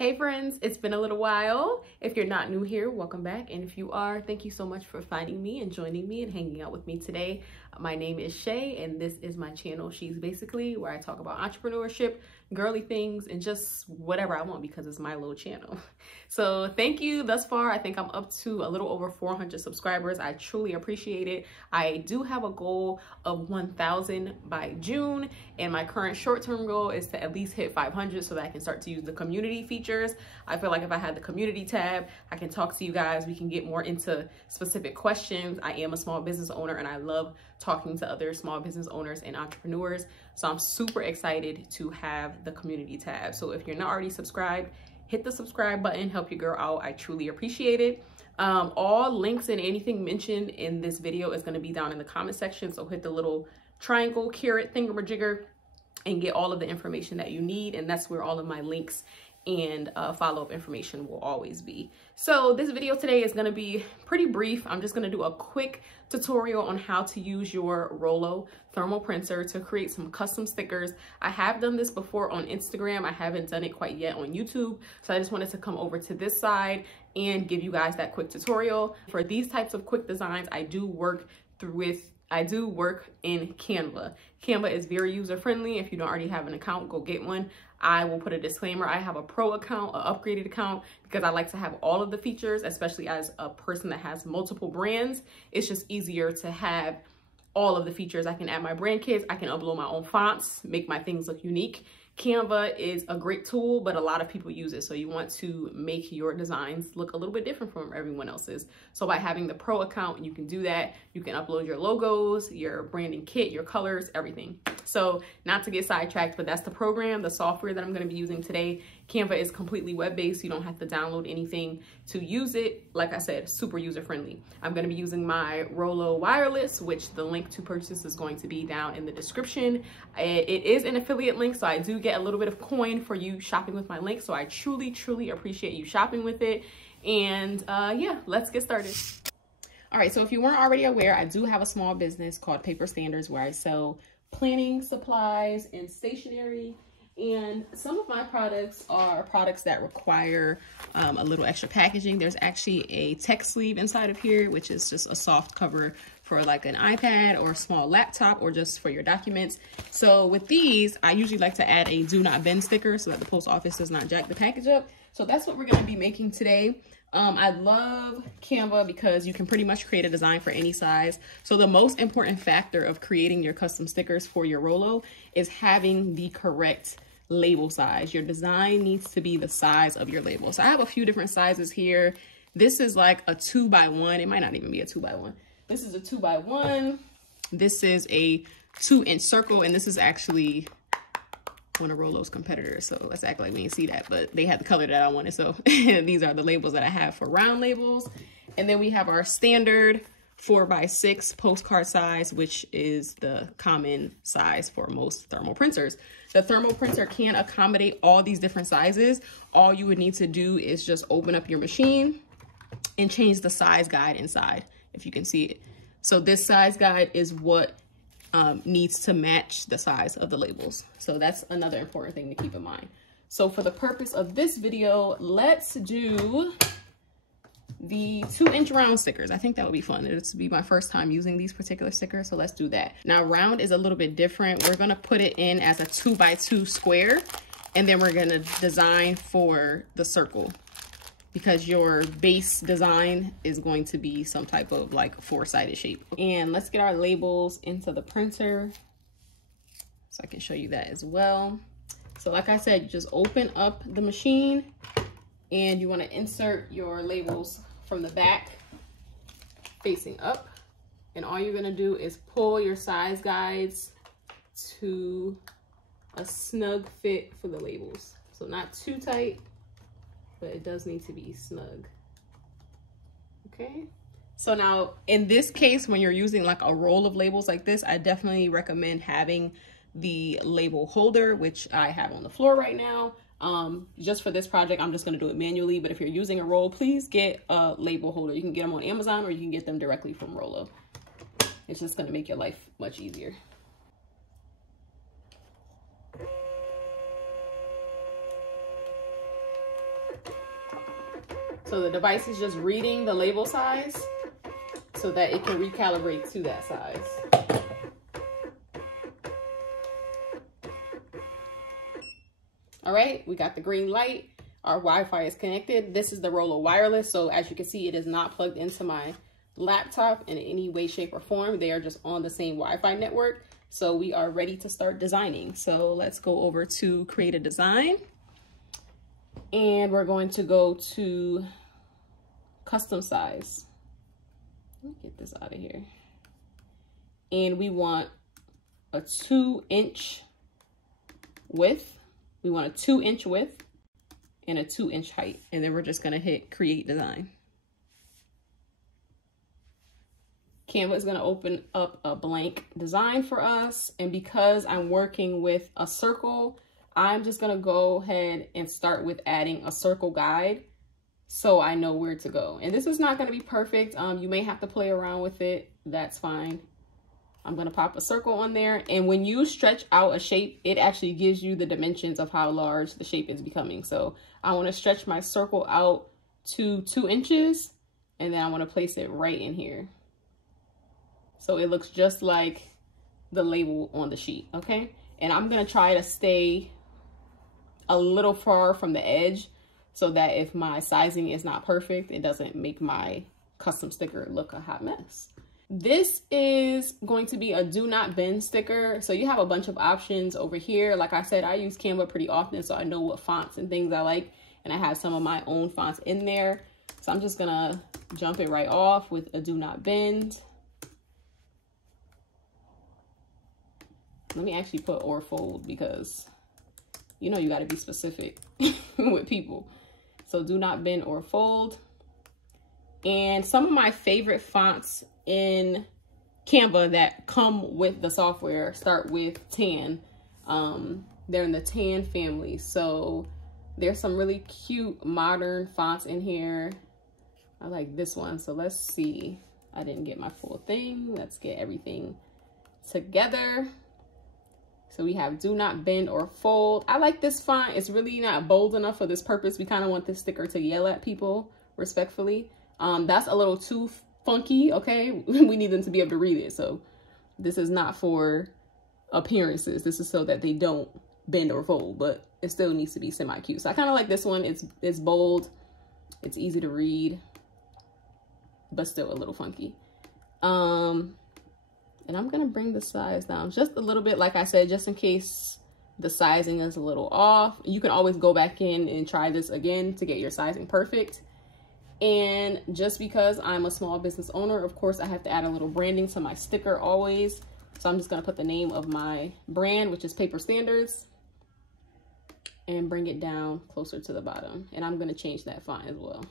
Hey friends, it's been a little while. If you're not new here, welcome back. And if you are, thank you so much for finding me and joining me and hanging out with me today. My name is Shay and this is my channel, She's Basically, where I talk about entrepreneurship, girly things, and just whatever I want because it's my little channel. So thank you thus far. I think I'm up to a little over 400 subscribers. I truly appreciate it. I do have a goal of 1,000 by June, and my current short-term goal is to at least hit 500 so that I can start to use the community features. I feel like if I had the community tab, I can talk to you guys. We can get more into specific questions. I am a small business owner and I love talking to other small business owners and entrepreneurs. So I'm super excited to have the community tab. So if you're not already subscribed, hit the subscribe button, help your girl out. I truly appreciate it. All links and anything mentioned in this video is going to be down in the comment section. So hit the little triangle, carrot, thingamajigger, and get all of the information that you need. And that's where all of my links and follow-up information will always be. So this video today is going to be pretty brief. I'm just going to do a quick tutorial on how to use your Rollo thermal printer to create some custom stickers. I have done this before on Instagram. I haven't done it quite yet on YouTube. So I just wanted to come over to this side and give you guys that quick tutorial. For these types of quick designs, I do work in Canva. Canva is very user-friendly. If you don't already have an account, go get one. I will put a disclaimer. I have a pro account, an upgraded account, because I like to have all of the features, especially as a person that has multiple brands. It's just easier to have all of the features. I can add my brand kits. I can upload my own fonts, make my things look unique. Canva is a great tool, but a lot of people use it. So you want to make your designs look a little bit different from everyone else's. So by having the pro account, you can do that. You can upload your logos, your branding kit, your colors, everything. So not to get sidetracked, but that's the program, the software that I'm going to be using today. Canva is completely web-based. You don't have to download anything to use it. Like I said, super user-friendly. I'm going to be using my Rollo wireless, which the link to purchase is going to be down in the description. It is an affiliate link, so I do get a little bit of coin for you shopping with my link. So I truly, truly appreciate you shopping with it. And yeah, let's get started. All right, so if you weren't already aware, I do have a small business called Paper Standards where I sell planning supplies and stationery. And some of my products are products that require a little extra packaging. There's actually a text sleeve inside of here, which is just a soft cover for like an iPad or a small laptop or just for your documents. So with these, I usually like to add a do not bend sticker so that the post office does not jack the package up. So that's what we're going to be making today. I love Canva because you can pretty much create a design for any size. So the most important factor of creating your custom stickers for your Rollo is having the correct label size. Your design needs to be the size of your label. So I have a few different sizes here. This is like a 2x1. It might not even be a 2x1. This is a 2x1. This is a 2-inch circle, and this is actually one of Rollo's competitors. So let's act like we didn't see that, but they had the color that I wanted. So these are the labels that I have for round labels. And then we have our standard 4x6 postcard size, which is the common size for most thermal printers. The thermal printer can accommodate all these different sizes. All you would need to do is just open up your machine and change the size guide inside, if you can see it. So this size guide is what needs to match the size of the labels. So that's another important thing to keep in mind. So for the purpose of this video, let's do the 2-inch round stickers. I think that would be fun. It's be my first time using these particular stickers, so let's do that. Now round is a little bit different. We're gonna put it in as a 2x2 square, and then we're gonna design for the circle because your base design is going to be some type of like 4-sided shape. And let's get our labels into the printer so I can show you that as well. So like I said, you just open up the machine and you want to insert your labels from the back facing up. And all you're going to do is pull your size guides to a snug fit for the labels. So not too tight, but it does need to be snug. Okay. So now in this case, when you're using like a roll of labels like this, I definitely recommend having the label holder, which I have on the floor right now. Just for this project, I'm just going to do it manually. But if you're using a roll, please get a label holder. You can get them on Amazon or you can get them directly from Rollo. It's just going to make your life much easier. So the device is just reading the label size so that it can recalibrate to that size. All right, we got the green light. Our Wi-Fi is connected. This is the Rollo wireless. So as you can see, it is not plugged into my laptop in any way, shape, or form. They are just on the same Wi-Fi network. So we are ready to start designing. So let's go over to create a design. And we're going to go to custom size. Let me get this out of here. And we want a 2-inch width. We want a 2-inch width and a 2-inch height. And then we're just gonna hit create design. Canva is gonna open up a blank design for us. And because I'm working with a circle, I'm just gonna go ahead and start with adding a circle guide so I know where to go. And this is not gonna be perfect. You may have to play around with it, that's fine. I'm gonna pop a circle on there. And when you stretch out a shape, it actually gives you the dimensions of how large the shape is becoming. So I wanna stretch my circle out to 2 inches, and then I wanna place it right in here. So it looks just like the label on the sheet, okay? And I'm gonna try to stay a little far from the edge so that if my sizing is not perfect, it doesn't make my custom sticker look a hot mess. This is going to be a do not bend sticker. So you have a bunch of options over here. Like I said, I use Canva pretty often, so I know what fonts and things I like. And I have some of my own fonts in there. So I'm just gonna jump it right off with a do not bend. Let me actually put or fold because you know you gotta be specific with people. So do not bend or fold. And some of my favorite fonts in Canva that come with the software start with tan. They're in the tan family. So there's some really cute modern fonts in here. I like this one. So let's see. I didn't get my full thing. Let's get everything together. So we have do not bend or fold. I like this font. It's really not bold enough for this purpose. We kind of want this sticker to yell at people respectfully. That's a little too funky, okay? We need them to be able to read it. So this is not for appearances. This is so that they don't bend or fold, but it still needs to be semi-cute. So I kind of like this one. It's bold. It's easy to read, but still a little funky. And I'm gonna bring the size down just a little bit, like I said, just in case the sizing is a little off. You can always go back in and try this again to get your sizing perfect. And just because I'm a small business owner, of course, I have to add a little branding to my sticker always. So I'm just gonna put the name of my brand, which is Paper Standards, and bring it down closer to the bottom. And I'm gonna change that font as well.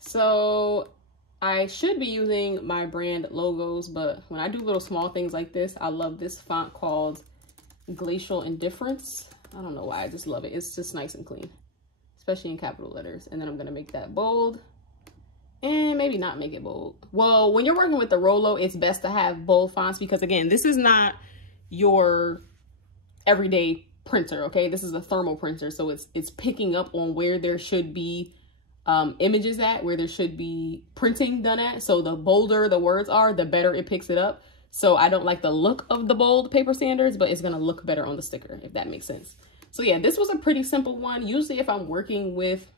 So I should be using my brand logos, but when I do little small things like this, I love this font called Glacial Indifference. I don't know why, I just love it. It's just nice and clean, especially in capital letters. And then I'm gonna make that bold and maybe not make it bold. Well, when you're working with the Rollo, it's best to have bold fonts because again, this is not your everyday printer, okay? This is a thermal printer, so it's picking up on where there should be images at, where there should be printing done at. So the bolder the words are, the better it picks it up. So I don't like the look of the bold Paper Standards, but it's gonna look better on the sticker, if that makes sense. So yeah, this was a pretty simple one. Usually if I'm working with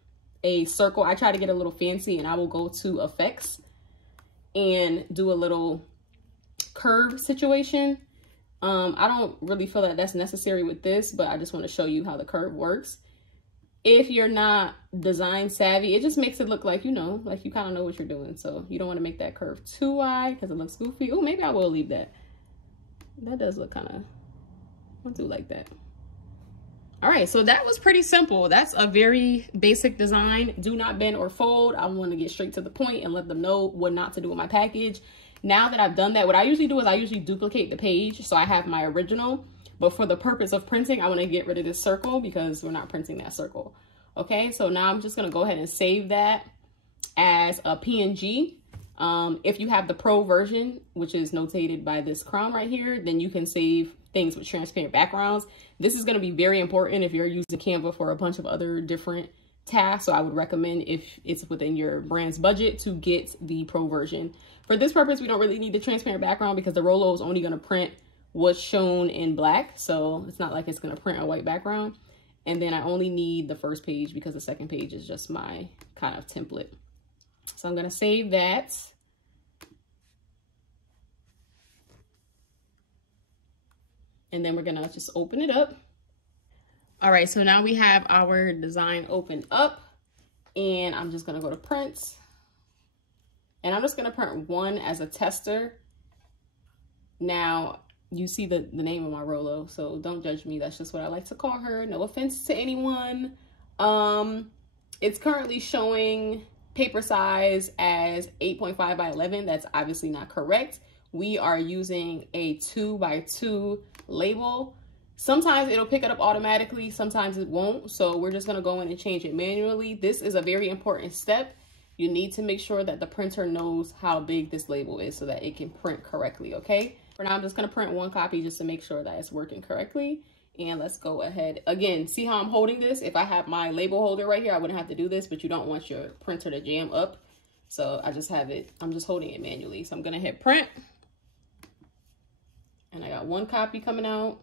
a circle, I try to get a little fancy and I will go to effects and do a little curve situation. I don't really feel that that's necessary with this, but I just want to show you how the curve works. If you're not design savvy, it just makes it look like, you know, like you kind of know what you're doing. So you don't want to make that curve too wide because it looks goofy. Oh, maybe I will leave that. That does look kind of, I'll do like that. All right, so that was pretty simple. That's a very basic design. Do not bend or fold. I want to get straight to the point and let them know what not to do with my package. Now that I've done that, what I usually do is I usually duplicate the page. So I have my original, but for the purpose of printing, I want to get rid of this circle because we're not printing that circle. Okay, so now I'm just going to go ahead and save that as a PNG. If you have the pro version, which is notated by this crown right here, then you can save things with transparent backgrounds. This is going to be very important if you're using Canva for a bunch of other different tasks. So I would recommend, if it's within your brand's budget, to get the pro version. For this purpose, we don't really need the transparent background because the Rollo is only going to print what's shown in black. So it's not like it's going to print a white background. And then I only need the first page because the second page is just my kind of template. So I'm going to save that. And then we're going to just open it up. All right, so now we have our design opened up, and I'm just going to go to print. And I'm just going to print one as a tester. Now, you see the name of my Rollo, so don't judge me. That's just what I like to call her. No offense to anyone. It's currently showing paper size as 8.5 by 11. That's obviously not correct. We are using a 2x2 label. Sometimes it'll pick it up automatically, sometimes it won't. So we're just gonna go in and change it manually. This is a very important step. You need to make sure that the printer knows how big this label is so that it can print correctly, okay? For now, I'm just gonna print one copy just to make sure that it's working correctly. And let's go ahead. Again, see how I'm holding this? If I have my label holder right here, I wouldn't have to do this, but you don't want your printer to jam up. So I just have it, I'm just holding it manually. So I'm gonna hit print. And I got one copy coming out.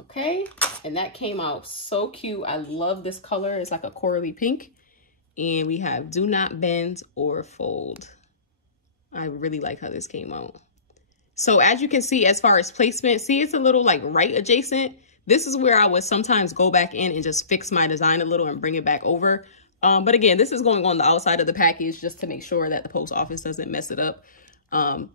Okay, and that came out so cute. I love this color. It's like a corally pink. And we have do not bend or fold. I really like how this came out. So as you can see, as far as placement, see, it's a little like right adjacent. This is where I would sometimes go back in and just fix my design a little and bring it back over. But again, this is going on the outside of the package just to make sure that the post office doesn't mess it up,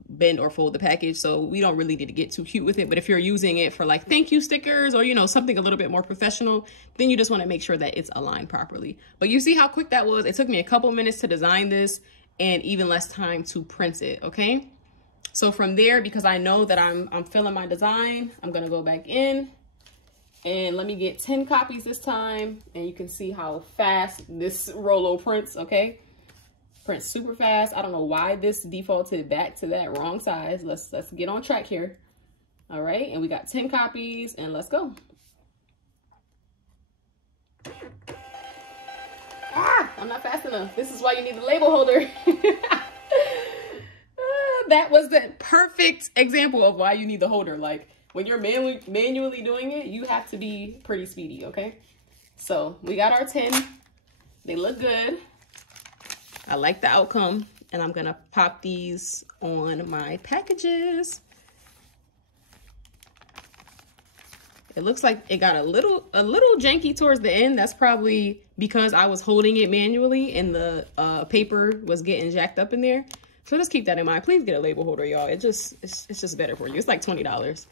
bend or fold the package. So we don't really need to get too cute with it. But if you're using it for like thank you stickers or, you know, something a little bit more professional, then you just want to make sure that it's aligned properly. But you see how quick that was? It took me a couple minutes to design this and even less time to print it. Okay. So from there, because I know that I'm filling my design, I'm going to go back in and let me get 10 copies this time. And you can see how fast this Rollo prints. Okay. Prints super fast. I don't know why this defaulted back to that wrong size. Let's get on track here. All right. And we got 10 copies and let's go. Ah, I'm not fast enough. This is why you need the label holder. That was the perfect example of why you need the holder. Like when you're manually doing it, you have to be pretty speedy, okay? So we got our 10. They look good. I like the outcome, and I'm gonna pop these on my packages. It looks like it got a little janky towards the end. That's probably because I was holding it manually and the paper was getting jacked up in there. So just keep that in mind. Please get a label holder, y'all. It's just better for you. It's like $20.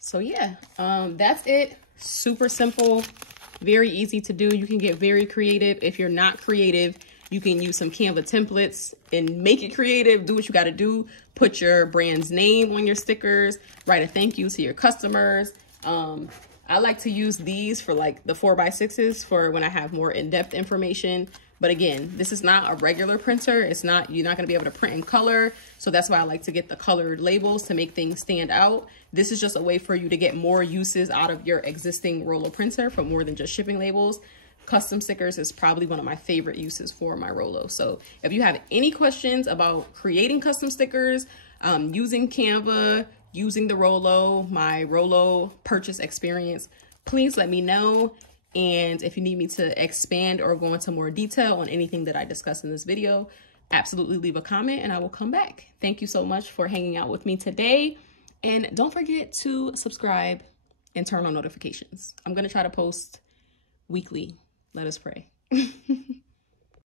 So yeah, that's it. Super simple, very easy to do. You can get very creative. If you're not creative, you can use some Canva templates and make it creative. Do what you got to do. Put your brand's name on your stickers. Write a thank you to your customers. I like to use these for like the 4x6s for when I have more in-depth information. But again, this is not a regular printer. You're not going to be able to print in color. So that's why I like to get the colored labels to make things stand out. This is just a way for you to get more uses out of your existing Rollo printer for more than just shipping labels. Custom stickers is probably one of my favorite uses for my Rollo. So if you have any questions about creating custom stickers, using Canva, using the Rollo, my Rollo purchase experience, please let me know. And if you need me to expand or go into more detail on anything that I discussed in this video, absolutely leave a comment and I will come back. Thank you so much for hanging out with me today. And don't forget to subscribe and turn on notifications. I'm going to try to post weekly. Let us pray.